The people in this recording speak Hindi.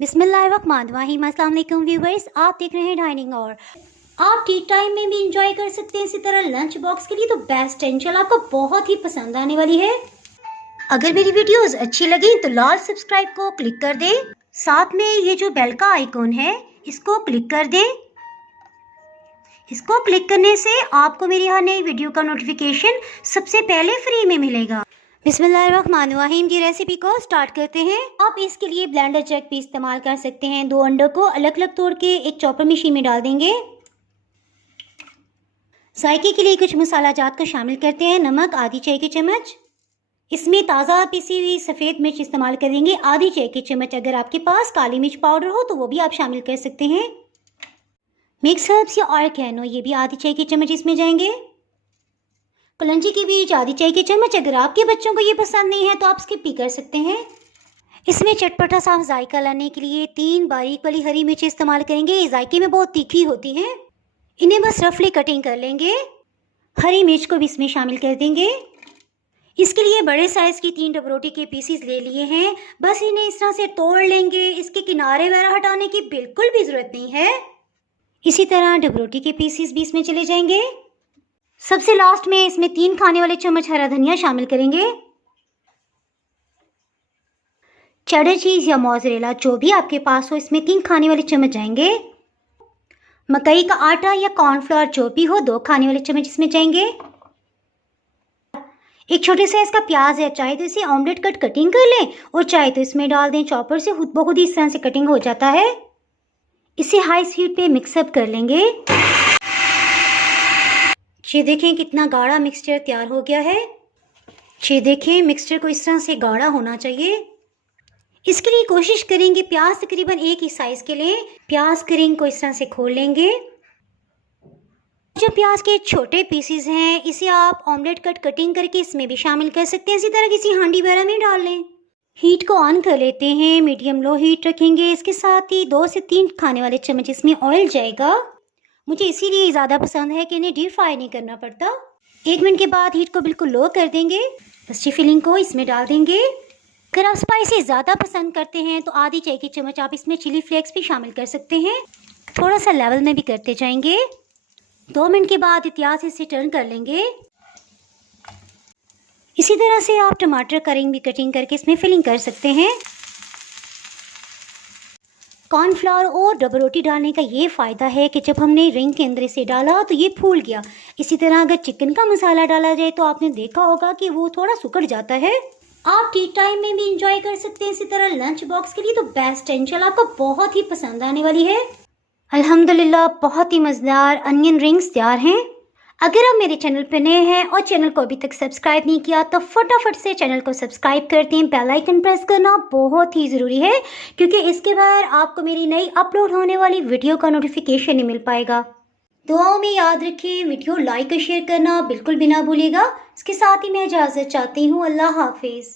बिस्मिल्लाहिर्रहमानिर्रहीम। अस्सलाम वालेकुम व्यूवर्स, आप देख रहे हैं डाइनिंग और आप टी टाइम में भी इंजॉय कर सकते हैं। इसी तरह लंच बॉक्स के लिए तो बेस्ट है, इंशाल्लाह आपको बहुत ही पसंद आने वाली है। अगर मेरी वीडियोस अच्छी लगी तो लाल सब्सक्राइब को क्लिक कर दें, साथ में ये जो बेल का आइकॉन है इसको क्लिक कर दें। इसको क्लिक करने से आपको मेरी हर नई वीडियो का नोटिफिकेशन सबसे पहले फ्री में मिलेगा। बिस्मिल्लाहिर्रहमानिर्रहीम की रेसिपी को स्टार्ट करते हैं। आप इसके लिए ब्लेंडर जग भी इस्तेमाल कर सकते हैं। 2 अंडों को अलग अलग तोड़ के एक चॉपर मशीन में डाल देंगे। जायके के लिए कुछ मसाला जात को शामिल करते हैं। नमक आधी चाय की चम्मच, इसमें ताज़ा पिसी हुई सफ़ेद मिर्च इस्तेमाल करेंगे आधी चाय की चम्मच। अगर आपके पास काली मिर्च पाउडर हो तो वो भी आप शामिल कर सकते हैं। मिक्स हर्ब्स या ऑरिगेनो ये भी आधी चाय की चम्मच इसमें जाएंगे। कलंजी के बीज आधी चाय की चम्मच। अगर आपके बच्चों को ये पसंद नहीं है तो आप स्किप भी कर सकते हैं। इसमें चटपटा सा जायका लाने के लिए 3 बारीक वाली हरी मिर्च इस्तेमाल करेंगे। ये जायके में बहुत तीखी होती हैं। इन्हें बस रफली कटिंग कर लेंगे। हरी मिर्च को भी इसमें शामिल कर देंगे। इसके लिए बड़े साइज़ की 3 डबरोटी के पीसीस ले लिए हैं। बस इन्हें इस तरह से तोड़ लेंगे। इसके किनारे वगैरह हटाने की बिल्कुल भी ज़रूरत नहीं है। इसी तरह डबरोटी के पीसीस भी इसमें चले जाएंगे। सबसे लास्ट में इसमें 3 खाने वाले चम्मच हरा धनिया शामिल करेंगे। चेडर चीज़ या मोज़रेला जो भी आपके पास हो इसमें 3 खाने वाले चम्मच जाएंगे। मकई का आटा या कॉर्नफ्लोर जो भी हो 2 खाने वाले चम्मच इसमें जाएंगे। एक छोटे साइज का प्याज है, चाहे तो इसे ऑमलेट कट कटिंग कर लें और चाहे तो इसमें डाल दें चॉपर से, खुद ब खुद ही इस तरह से कटिंग हो जाता है। इसे हाई हीट पे मिक्सअप कर लेंगे। ये देखें कितना गाढ़ा मिक्सचर तैयार हो गया है। ये देखें मिक्सचर को इस तरह से गाढ़ा होना चाहिए। इसके लिए कोशिश करेंगे प्याज तकरीबन एक ही साइज के लिए। प्याज के रिंग को इस तरह से खोल लेंगे। जो प्याज के छोटे पीसेस हैं इसे आप ऑमलेट कट कटिंग करके इसमें भी शामिल कर सकते हैं। इसी तरह किसी हांडी वगैरह में डाल लें। हीट को ऑन कर लेते हैं, मीडियम लो हीट रखेंगे। इसके साथ ही 2 से 3 खाने वाले चम्मच इसमें ऑयल जाएगा। मुझे इसीलिए ज़्यादा पसंद है कि इन्हें डीप फ्राई नहीं करना पड़ता। 1 मिनट के बाद हीट को बिल्कुल लो कर देंगे। बस फिलिंग को इसमें डाल देंगे। अगर आप स्पाइसी ज़्यादा पसंद करते हैं तो आधी चाय की चम्मच आप इसमें चिली फ्लेक्स भी शामिल कर सकते हैं। थोड़ा सा लेवल में भी करते जाएंगे। 2 मिनट के बाद एहतियात से इसे टर्न कर लेंगे। इसी तरह से आप टमाटर का रिंग भी कटिंग करके इसमें फिलिंग कर सकते हैं। कॉर्नफ्लावर और डबरोटी डालने का ये फ़ायदा है कि जब हमने रिंग के अंदर इसे डाला तो ये फूल गया। इसी तरह अगर चिकन का मसाला डाला जाए तो आपने देखा होगा कि वो थोड़ा सुकड़ जाता है। आप टी टाइम में भी इंजॉय कर सकते हैं। इसी तरह लंच बॉक्स के लिए तो बेस्ट है, इंशाल्लाह आपको बहुत ही पसंद आने वाली है। अल्हम्दुलिल्लाह बहुत ही मज़ेदार अनियन रिंग्स तैयार हैं। अगर आप मेरे चैनल पर नए हैं और चैनल को अभी तक सब्सक्राइब नहीं किया तो फटाफट से चैनल को सब्सक्राइब कर दें। बेल आइकन प्रेस करना बहुत ही ज़रूरी है क्योंकि इसके बगैर आपको मेरी नई अपलोड होने वाली वीडियो का नोटिफिकेशन नहीं मिल पाएगा। दुआओं में याद रखें, वीडियो लाइक और शेयर करना बिल्कुल भी ना भूलिएगा। इसके साथ ही मैं इजाज़त चाहती हूँ। अल्लाह हाफिज़।